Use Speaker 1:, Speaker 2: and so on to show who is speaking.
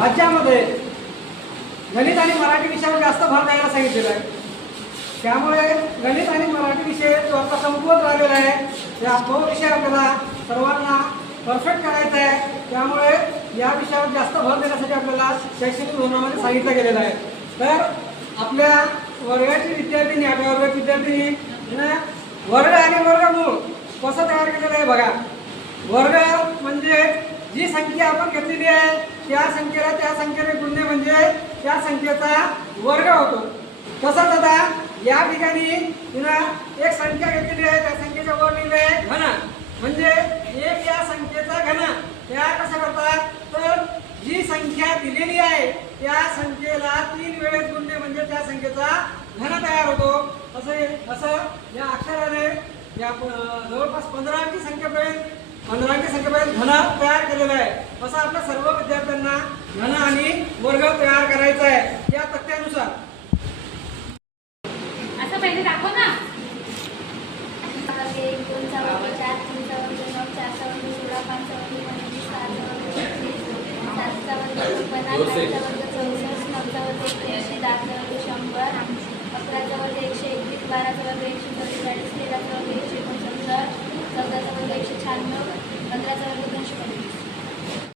Speaker 1: राज्यामध्ये गणित आणि मराठी विषयावर जास्त भर द्यायला सांगितलेला आहे. त्यामुळे गणित आणि मराठी विषय जो आता संपवत राहिलेला आहे या तो विषय आपल्याला सर्वांना परफेक्ट करायचा आहे. त्यामुळे या विषयावर जास्त भर देण्यासाठी आपल्याला शैक्षणिक धोरणामध्ये सांगितलं गेलेलं आहे. तर आपल्या वर्गाची विद्यार्थिनी आपल्या वर्ग विद्यार्थिनी वर्ग आणि वर्गमूळ कसं तयार केलेलं आहे बघा. वर्ग म्हणजे जी संख्या आपण घेतलेली आहे त्या संख्येला त्या संख्येने गुणणे म्हणजे त्या संख्येचा वर्ग होतो. तसंच आता या ठिकाणी तिनं एक संख्या घेतलेली आहे त्या संख्येच्या वर लिहिलं आहे घन. म्हणजे एक या संख्येचा घन. त्या कसं करतात? तर जी संख्या दिलेली आहे त्या संख्येला तीन वेळेस गुणणे म्हणजे त्या संख्येचा घन तयार होतो. असं असं या अक्षराने या जवळपास पंधरा अंकी संख्येपर्यंत पंधरा अंकी संख्येपर्यंत घन तयार केलेलं आहे असं आपल्या सर्व विद्यार्थ्यांना घन आणि वर्ग तयार करायचा आहे या तक्त्यानुसार
Speaker 2: असं पहिले दाखव ना
Speaker 3: एक दोन चौदा चार तीन चौदा नऊ चार चौदा सोळा पाच चौदा